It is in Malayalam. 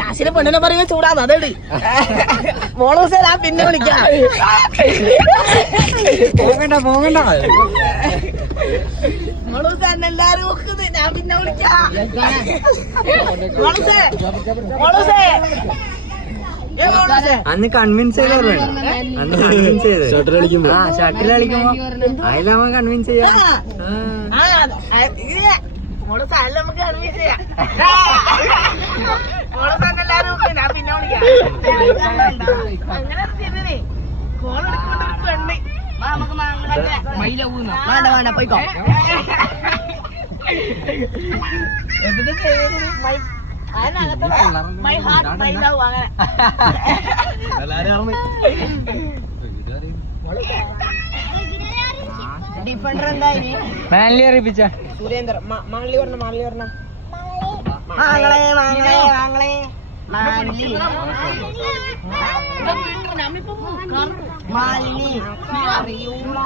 നാശിലെ പെണ്ണിനെ പറയുമ്പോ ചൂടാന്ന് അതേട് മോളൂസേ ഞാൻ പിന്നെ വിളിക്കാം. പോകണ്ട മോളൂസേ എന്നെ എല്ലാരും നോക്കുന്നത് ഞാൻ പിന്നെ വിളിക്കാം. മോളൂസേ മോളൂസേ അന്ന് കൺവിൻസ് ചെയ്ത് അന്ന് കൺവിൻസ് ചെയ്ത് ഷട്ടിൽ കളിക്കുമ്പോ അതിലാവുമ്പോ കൺവിൻസ് ചെയ്യാം. മോളൂസ അല്ല നമുക്ക് കൺവിൻസ് ചെയ്യാം. മോളൂസ എല്ലാരും നോക്കുന്നത് ഞാൻ പിന്നെ വിളിക്കാം. അങ്ങനെ കോൾ എടുക്കുമ്പോ പെണ്ണ് നമുക്ക് വേണ്ട പോയിക്കോ. മൈ ഹാർട്ട് മൈ ലവ് അങ്ങനെ ഡിഫൻഡർ എന്താ ഇനി മാൻലി അറിയിപ്പിച്ച സുരേന്ദ്രൻ മാളി പറഞ്ഞ മാലിനി അറിയൂല.